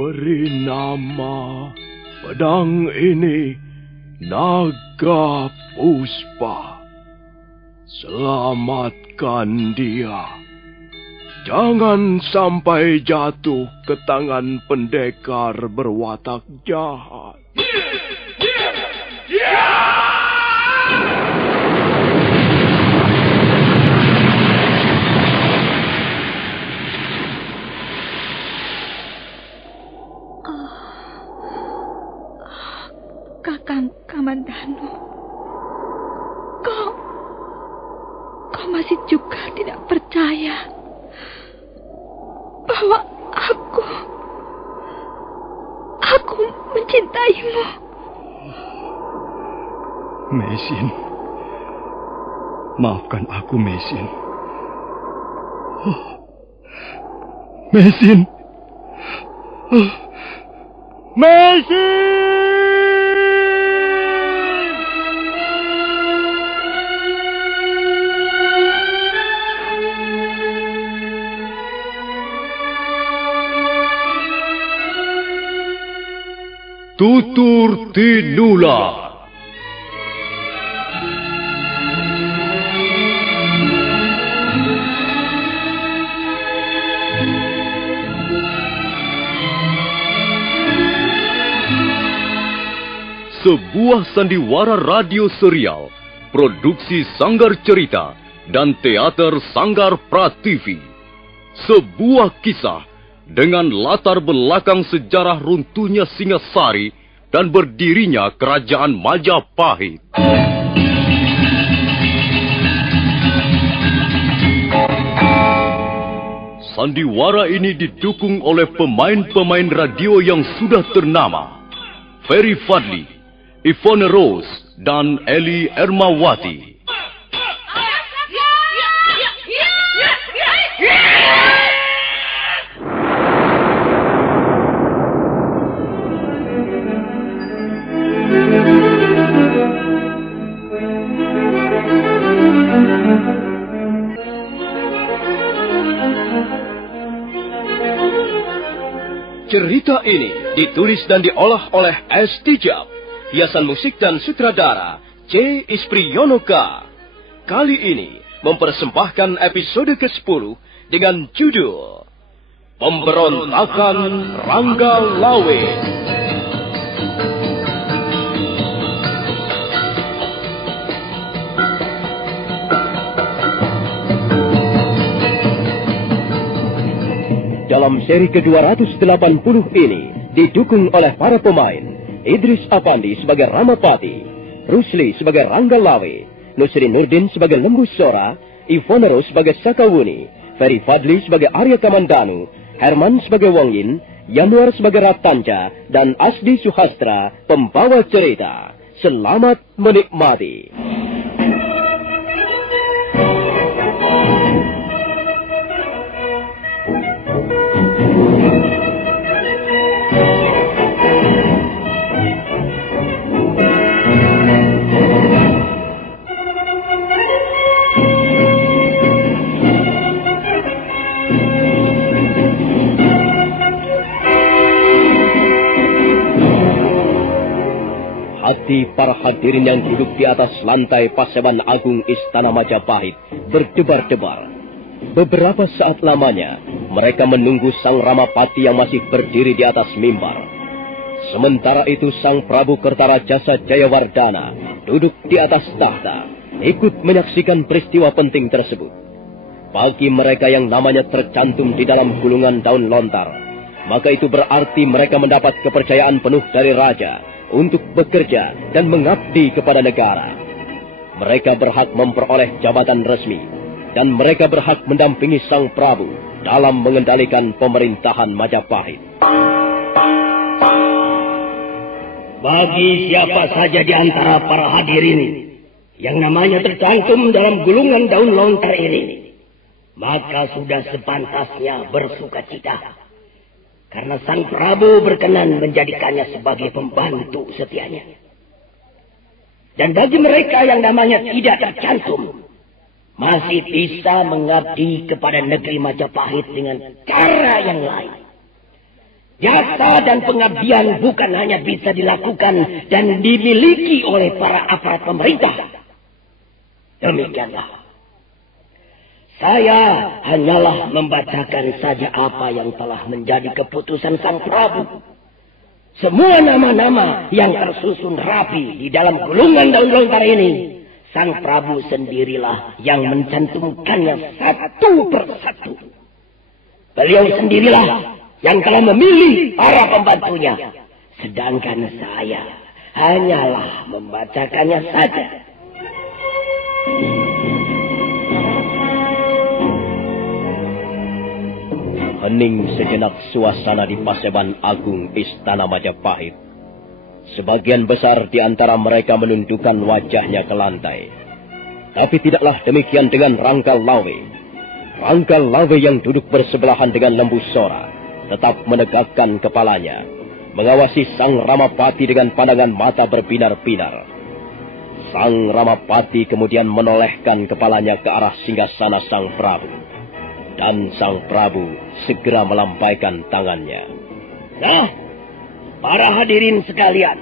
Beri nama pedang ini Naga Puspa. Selamatkan dia. Jangan sampai jatuh ke tangan pendekar berwatak jahat. Kakang Kamandanu, kau masih juga tidak percaya bahwa aku mencintaimu. Mesin, maafkan aku, Mesin. Mesin. Mesin! Tutur Tinula. Sebuah sandiwara radio serial, produksi Sanggar Cerita dan Teater Sanggar Prativi. Sebuah kisah dengan latar belakang sejarah runtuhnya Singasari dan berdirinya Kerajaan Majapahit. Sandiwara ini didukung oleh pemain-pemain radio yang sudah ternama. Ferry Fadli, Yvonne Rose, dan Eli Ermawati. Cerita ini ditulis dan diolah oleh S. Tijab. Hiasan musik dan sutradara C. Ispriyonoka. Kali ini mempersembahkan episode ke-10 dengan judul Pemberontakan Rangga Lawe. Dalam seri ke-280 ini didukung oleh para pemain Idris Apandi sebagai Ramapati, Rusli sebagai Rangga Lawe, Nusri Nurdin sebagai Lembu Sora, Yvonne Rose sebagai Sakawuni, Ferry Fadli sebagai Arya Kamandanu, Herman sebagai Wong Yin, Yanuar sebagai Ratanja, dan Asdi Suhastra pembawa cerita. Selamat menikmati. Hati para hadirin yang duduk di atas lantai Paseban Agung Istana Majapahit berdebar-debar. Beberapa saat lamanya, mereka menunggu Sang Ramapati yang masih berdiri di atas mimbar. Sementara itu Sang Prabu Kertarajasa Jayawardana duduk di atas tahta, ikut menyaksikan peristiwa penting tersebut. Bagi mereka yang namanya tercantum di dalam gulungan daun lontar, maka itu berarti mereka mendapat kepercayaan penuh dari raja untuk bekerja dan mengabdi kepada negara. Mereka berhak memperoleh jabatan resmi, dan mereka berhak mendampingi Sang Prabu dalam mengendalikan pemerintahan Majapahit. Bagi siapa saja di antara para hadirin yang namanya tercantum dalam gulungan daun lontar ini, maka sudah sepantasnya bersukacita. Karena Sang Prabu berkenan menjadikannya sebagai pembantu setianya. Dan bagi mereka yang namanya tidak tercantum, masih bisa mengabdi kepada negeri Majapahit dengan cara yang lain. Jasa dan pengabdian bukan hanya bisa dilakukan dan dimiliki oleh para aparat pemerintah. Demikianlah. Saya hanyalah membacakan saja apa yang telah menjadi keputusan Sang Prabu. Semua nama-nama yang tersusun rapi di dalam gulungan daun lontar ini, Sang Prabu sendirilah yang mencantumkannya satu persatu. Beliau sendirilah yang telah memilih para pembantunya. Sedangkan saya hanyalah membacakannya saja. Hening sejenak suasana di Paseban Agung Istana Majapahit. Sebagian besar di antara mereka menundukkan wajahnya ke lantai. Tapi tidaklah demikian dengan Rangga Lawe. Rangga Lawe yang duduk bersebelahan dengan Lembu Sora tetap menegakkan kepalanya, mengawasi Sang Ramapati dengan pandangan mata berbinar-binar. Sang Ramapati kemudian menolehkan kepalanya ke arah singgasana Sang Prabu. Dan Sang Prabu segera melampaikan tangannya. Nah, para hadirin sekalian,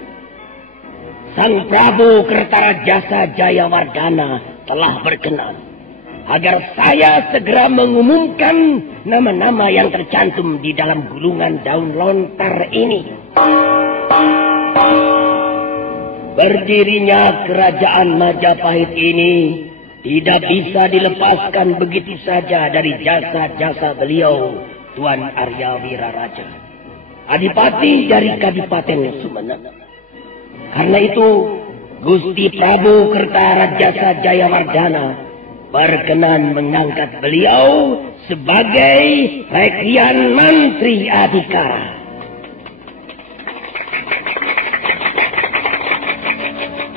Sang Prabu Kertarajasa Jayawardhana telah berkenan agar saya segera mengumumkan nama-nama yang tercantum di dalam gulungan daun lontar ini. Berdirinya kerajaan Majapahit ini tidak bisa dilepaskan begitu saja dari jasa-jasa beliau, Tuan Arya Wiraraja, Adipati dari Kadipaten Sumenep. Karena itu, Gusti Prabu Kertarajasa Jayawardhana berkenan mengangkat beliau sebagai Rekian Mantri Adhikara.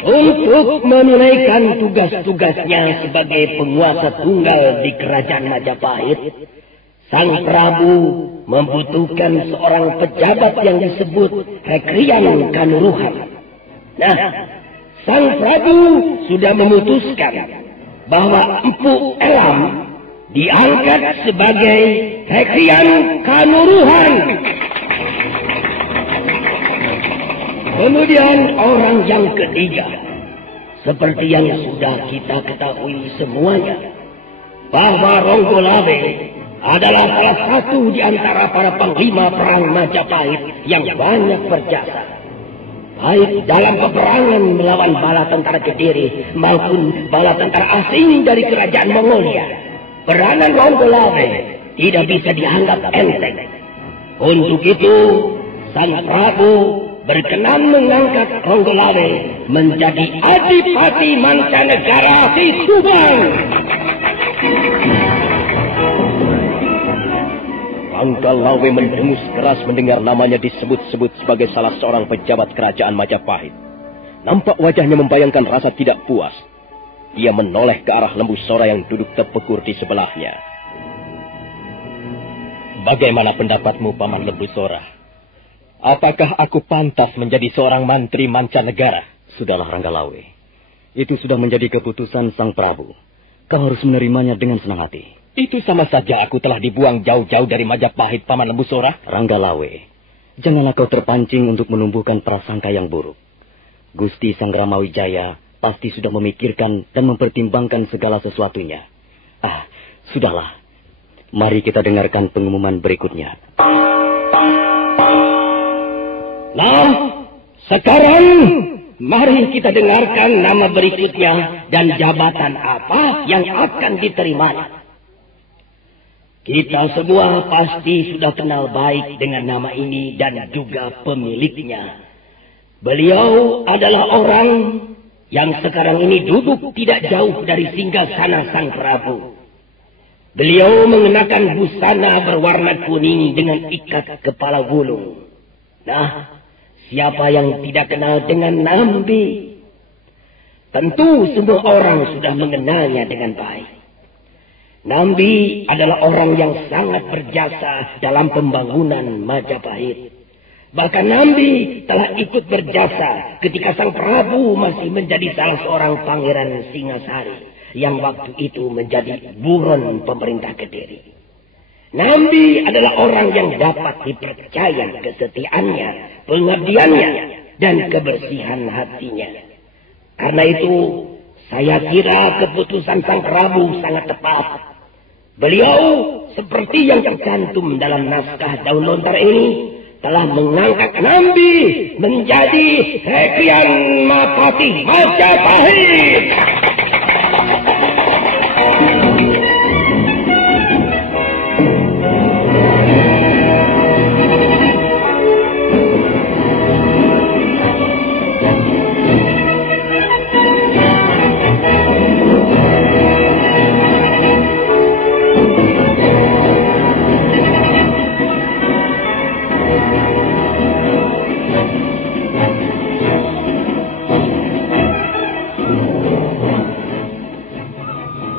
Untuk menunaikan tugas-tugasnya sebagai penguasa tunggal di kerajaan Majapahit, Sang Prabu membutuhkan seorang pejabat yang disebut Rekrian Kanuruhan. Nah, Sang Prabu sudah memutuskan bahwa Empu Elam diangkat sebagai Rekrian Kanuruhan. Kemudian orang yang ketiga, seperti yang sudah kita ketahui semuanya, bahwa Ronggolawe adalah salah satu di antara para panglima perang Majapahit yang banyak berjasa, baik dalam peperangan melawan bala tentara Kediri maupun bala tentara asing dari kerajaan Mongolia. Peranan Ronggolawe tidak bisa dianggap enteng. Untuk itu, Sang Prabu berkenan mengangkat Ronggolawe menjadi Adipati Mancanegara di Subang. Rangga Lawe mendengus keras mendengar namanya disebut-sebut sebagai salah seorang pejabat kerajaan Majapahit. Nampak wajahnya membayangkan rasa tidak puas. Dia menoleh ke arah Lembu Sora yang duduk terpekur di sebelahnya. Bagaimana pendapatmu, Paman Lembu Sora? Apakah aku pantas menjadi seorang mantri mancanegara? Sudahlah, Rangga Lawe. Itu sudah menjadi keputusan Sang Prabu. Kau harus menerimanya dengan senang hati. Itu sama saja aku telah dibuang jauh-jauh dari Majapahit, Paman Lembu Sora. Rangga Lawe, janganlah kau terpancing untuk menumbuhkan prasangka yang buruk. Gusti Sang Ramawijaya pasti sudah memikirkan dan mempertimbangkan segala sesuatunya. Sudahlah. Mari kita dengarkan pengumuman berikutnya. Nah, sekarang mari kita dengarkan nama berikutnya dan jabatan apa yang akan diterima. Kita semua pasti sudah kenal baik dengan nama ini dan juga pemiliknya. Beliau adalah orang yang sekarang ini duduk tidak jauh dari singgasana Sang Prabu. Beliau mengenakan busana berwarna kuning dengan ikat kepala gulung. Nah, siapa yang tidak kenal dengan Nambi? Tentu semua orang sudah mengenalnya dengan baik. Nambi adalah orang yang sangat berjasa dalam pembangunan Majapahit. Bahkan Nambi telah ikut berjasa ketika Sang Prabu masih menjadi salah seorang pangeran Singasari yang waktu itu menjadi buron pemerintah Kediri. Nambi adalah orang yang dapat dipercaya kesetiaannya, pengabdiannya, dan kebersihan hatinya. Karena itu, saya kira keputusan Sang Prabu sangat tepat. Beliau, seperti yang tercantum dalam naskah Daun Lontar ini, telah mengangkat Nambi menjadi Rekrian Mapati Majapahit.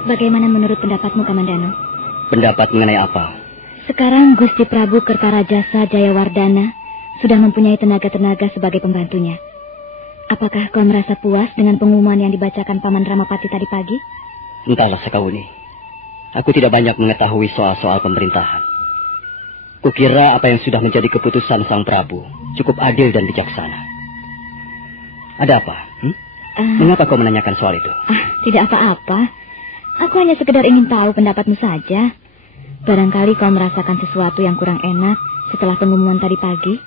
Bagaimana menurut pendapatmu, Kamandano? Pendapat mengenai apa? Sekarang Gusti Prabu Kertarajasa Jayawardana sudah mempunyai tenaga-tenaga sebagai pembantunya. Apakah kau merasa puas dengan pengumuman yang dibacakan Paman Ramapati tadi pagi? Entahlah, Sakauni. Aku tidak banyak mengetahui soal-soal pemerintahan. Kukira apa yang sudah menjadi keputusan Sang Prabu cukup adil dan bijaksana. Ada apa? Mengapa kau menanyakan soal itu? Tidak apa-apa. Aku hanya sekedar ingin tahu pendapatmu saja. Barangkali kau merasakan sesuatu yang kurang enak setelah pengumuman tadi pagi.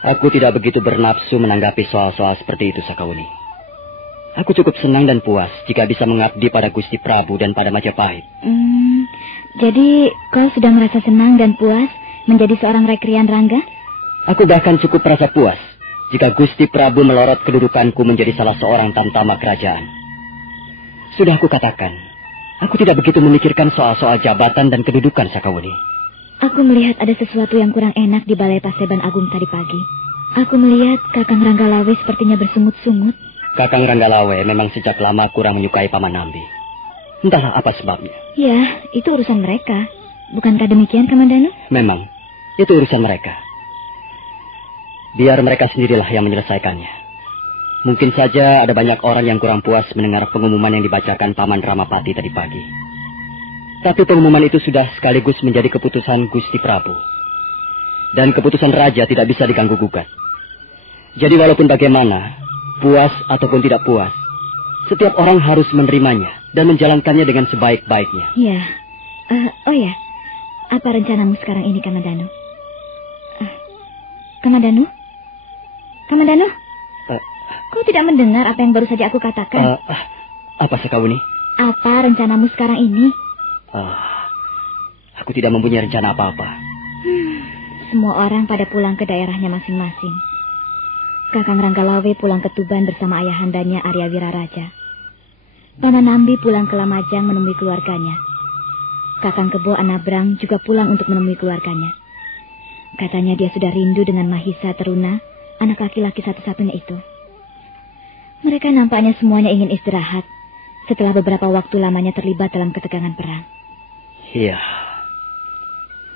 Aku tidak begitu bernafsu menanggapi soal-soal seperti itu, Sakauni. Aku cukup senang dan puas jika bisa mengabdi pada Gusti Prabu dan pada Majapahit. Jadi kau sudah merasa senang dan puas menjadi seorang Rekrian Rangga? Aku bahkan cukup merasa puas jika Gusti Prabu melorot kedudukanku menjadi salah seorang tamtama kerajaan. Sudah aku katakan, aku tidak begitu memikirkan soal-soal jabatan dan kedudukan, Sakauni. Aku melihat ada sesuatu yang kurang enak di Balai Paseban Agung tadi pagi. Aku melihat Kakang Ranggalawe sepertinya bersungut-sungut. Kakang Ranggalawe memang sejak lama kurang menyukai Paman Nambi. Entahlah apa sebabnya. Ya, itu urusan mereka. Bukankah demikian, Kamandano? Memang, itu urusan mereka. Biar mereka sendirilah yang menyelesaikannya. Mungkin saja ada banyak orang yang kurang puas mendengar pengumuman yang dibacakan Paman Ramapati tadi pagi. Tapi pengumuman itu sudah sekaligus menjadi keputusan Gusti Prabu. Dan keputusan Raja tidak bisa diganggu-gugat. Jadi walaupun bagaimana, puas ataupun tidak puas, setiap orang harus menerimanya dan menjalankannya dengan sebaik-baiknya. Ya. Oh ya, apa rencanamu sekarang ini, Kamandano? Kamandano? Kamandano? Kau tidak mendengar apa yang baru saja aku katakan? Apa, Sakauni? Apa rencanamu sekarang ini? Aku tidak mempunyai rencana apa-apa. Semua orang pada pulang ke daerahnya masing-masing. Kakang Ranggalawe pulang ke Tuban bersama ayahandanya Arya Wiraraja. Paman Nambi pulang ke Lamajang menemui keluarganya. Kakang Kebo Anabrang juga pulang untuk menemui keluarganya. Katanya dia sudah rindu dengan Mahisa Teruna, anak laki-laki satu-satunya itu. Mereka nampaknya semuanya ingin istirahat setelah beberapa waktu lamanya terlibat dalam ketegangan perang. Iya,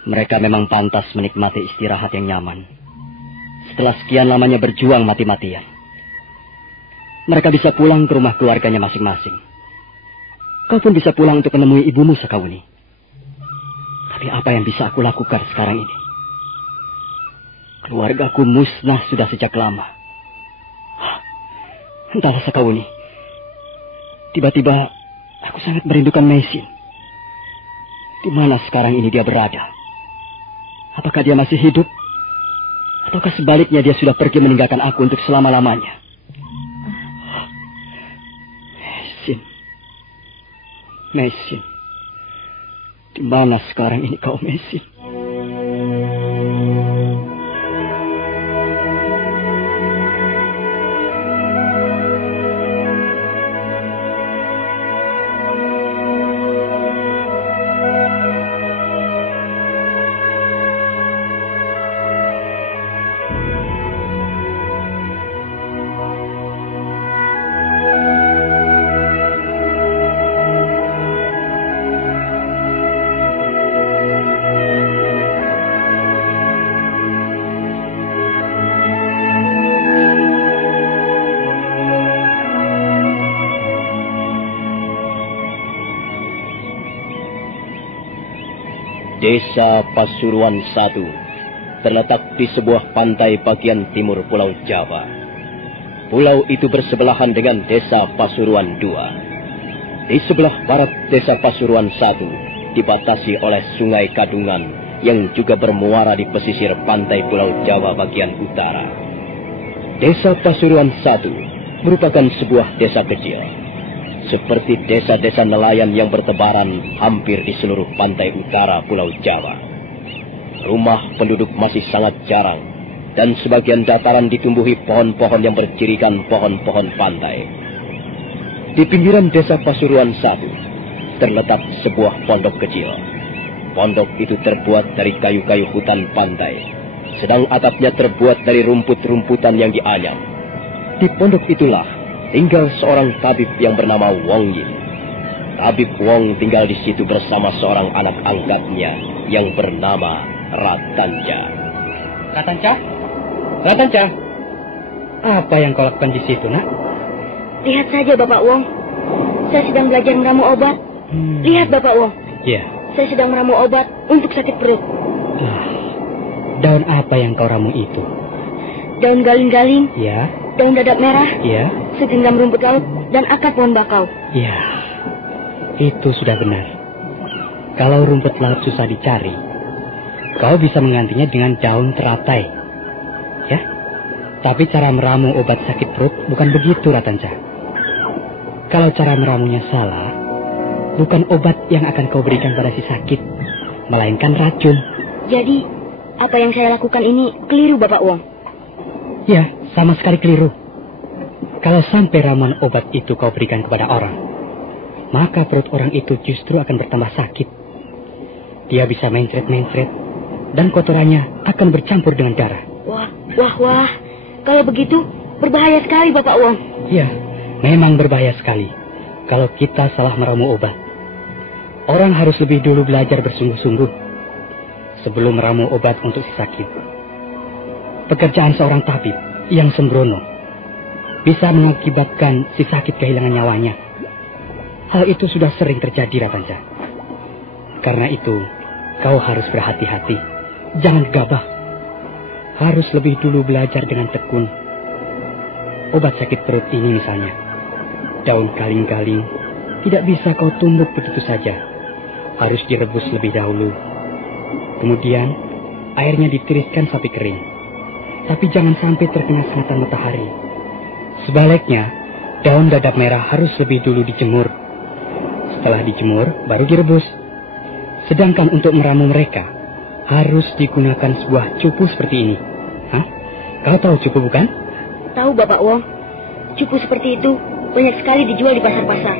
mereka memang pantas menikmati istirahat yang nyaman. Setelah sekian lamanya berjuang mati-matian, mereka bisa pulang ke rumah keluarganya masing-masing. Kau pun bisa pulang untuk menemui ibumu, Sakauni. Tapi apa yang bisa aku lakukan sekarang ini? Keluargaku musnah sudah sejak lama. Entahlah, Sakauni. Tiba-tiba aku sangat merindukan Maisin. Di mana sekarang ini dia berada? Apakah dia masih hidup? Ataukah sebaliknya dia sudah pergi meninggalkan aku untuk selama-lamanya? Maisin. Di mana sekarang ini kau, Maisin? Desa Pasuruan I terletak di sebuah pantai bagian timur Pulau Jawa. Pulau itu bersebelahan dengan Desa Pasuruan II. Di sebelah barat Desa Pasuruan I dibatasi oleh Sungai Kadungan yang juga bermuara di pesisir pantai Pulau Jawa bagian utara. Desa Pasuruan I merupakan sebuah desa kecil, seperti desa-desa nelayan yang bertebaran hampir di seluruh pantai utara Pulau Jawa. Rumah penduduk masih sangat jarang, dan sebagian dataran ditumbuhi pohon-pohon yang bercirikan pohon-pohon pantai. Di pinggiran Desa Pasuruan I terletak sebuah pondok kecil. Pondok itu terbuat dari kayu-kayu hutan pantai, sedang atapnya terbuat dari rumput-rumputan yang dianyam. Di pondok itulah tinggal seorang tabib yang bernama Wong Yin. Tabib Wong tinggal di situ bersama seorang anak angkatnya yang bernama Ratanja. Ratanja, apa yang kau lakukan di situ, nak? Lihat saja, Bapak Wong. Saya sedang belajar meramu obat. Lihat, Bapak Wong. Ya. Saya sedang meramu obat untuk sakit perut. Daun apa yang kau ramu itu? Daun galing-galing. Ya. Daun dadap merah. Ya. Segenggam rumput laut dan akar pohon bakau. Ya. Itu sudah benar. Kalau rumput laut susah dicari, kau bisa menggantinya dengan daun teratai. Ya. Tapi cara meramu obat sakit perut bukan begitu, Ratanja. Kalau cara meramunya salah, bukan obat yang akan kau berikan pada si sakit, melainkan racun. Jadi, apa yang saya lakukan ini keliru, Bapak Wong? Ya, sama sekali keliru. Kalau sampai ramuan obat itu kau berikan kepada orang, maka perut orang itu justru akan bertambah sakit. Dia bisa mencret-mencret, dan kotorannya akan bercampur dengan darah. Wah. Kalau begitu, berbahaya sekali, Bapak Wong. Ya, memang berbahaya sekali kalau kita salah meramu obat. Orang harus lebih dulu belajar bersungguh-sungguh sebelum meramu obat untuk si sakit. Pekerjaan seorang tabib yang sembrono bisa mengakibatkan si sakit kehilangan nyawanya. Hal itu sudah sering terjadi, Ratanja. Karena itu, kau harus berhati-hati. Jangan gegabah. Harus lebih dulu belajar dengan tekun. Obat sakit perut ini misalnya, daun galing-galing tidak bisa kau tumbuk begitu saja. Harus direbus lebih dahulu. Kemudian, airnya ditiriskan sampai kering. Tapi jangan sampai terkena sengatan matahari. Sebaliknya, daun dadap merah harus lebih dulu dijemur. Setelah dijemur, baru direbus. Sedangkan untuk meramu mereka, harus digunakan sebuah cupu seperti ini. Hah? Kau tahu cupu bukan? Tahu, Bapak Wong. Cupu seperti itu banyak sekali dijual di pasar-pasar.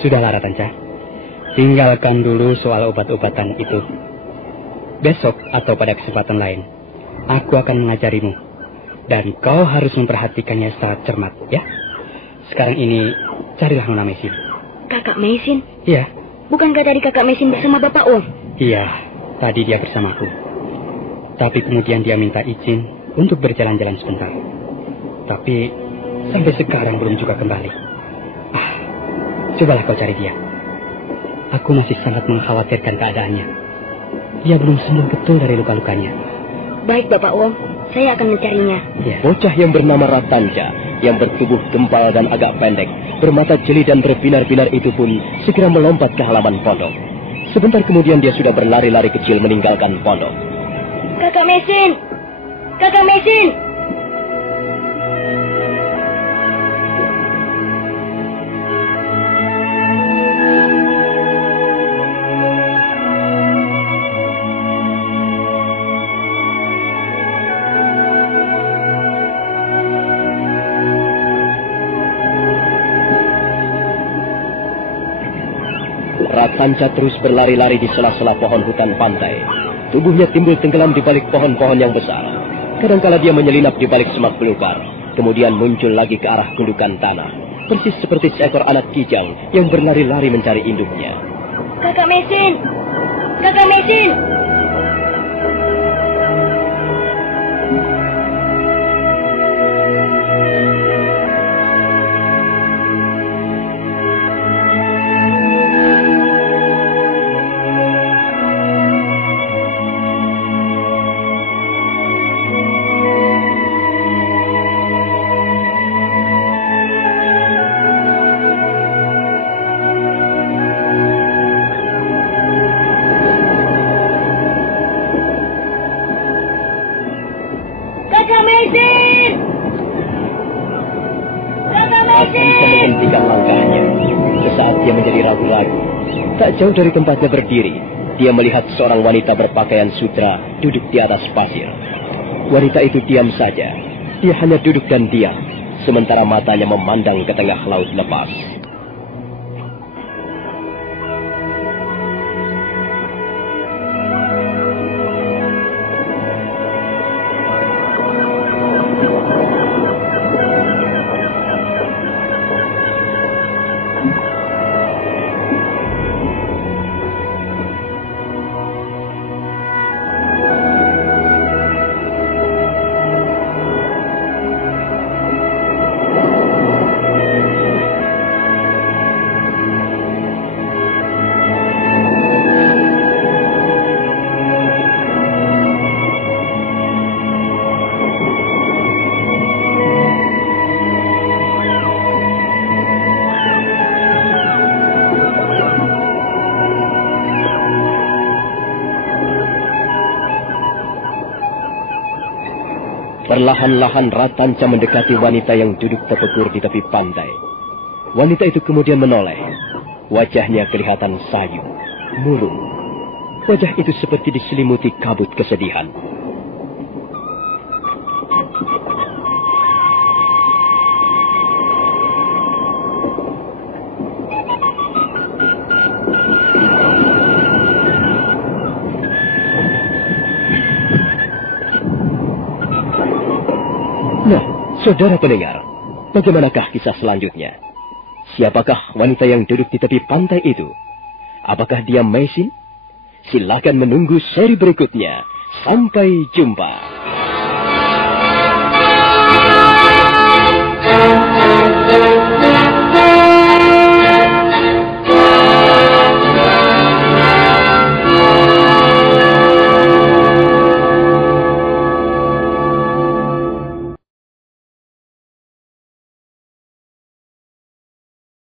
Sudahlah, Ratanja. Tinggalkan dulu soal obat-obatan itu. Besok atau pada kesempatan lain, aku akan mengajarimu. Dan kau harus memperhatikannya secara cermat, ya? Sekarang ini, carilah Nona Mesin. Kakak Mesin? Iya. Bukankah tadi Kakak Mesin bersama Bapak Wong? Iya, tadi dia bersamaku. Tapi kemudian dia minta izin untuk berjalan-jalan sebentar. Tapi sampai sekarang belum juga kembali. Cobalah kau cari dia. Aku masih sangat mengkhawatirkan keadaannya. Dia belum sembuh betul dari luka-lukanya. Baik, Bapak Wong. Saya akan mencarinya. Ya. Bocah yang bernama Ratanja, yang bertubuh gempal dan agak pendek, bermata jeli dan berbinar-binar itu pun segera melompat ke halaman pondok. Sebentar kemudian dia sudah berlari-lari kecil meninggalkan pondok. Kakak Mesin! Kakak Mesin! Ratanja terus berlari-lari di sela-sela pohon hutan pantai. Tubuhnya timbul tenggelam di balik pohon-pohon yang besar. Kadangkala dia menyelinap di balik semak belukar, kemudian muncul lagi ke arah gundukan tanah, persis seperti seekor anak kijang yang berlari-lari mencari induknya. Kakak Mesin! Kakak Mesin! menjadi ragu-ragu. Tak jauh dari tempatnya berdiri, dia melihat seorang wanita berpakaian sutra duduk di atas pasir. Wanita itu diam saja. Dia hanya duduk dan diam, sementara matanya memandang ke tengah laut lepas. Perlahan-lahan Ratanca mendekati wanita yang duduk terpekur di tepi pantai. Wanita itu kemudian menoleh. Wajahnya kelihatan sayu, murung. Wajah itu seperti diselimuti kabut kesedihan. Saudara pendengar, bagaimanakah kisah selanjutnya? Siapakah wanita yang duduk di tepi pantai itu? Apakah dia Meisin? Silakan menunggu seri berikutnya. Sampai jumpa.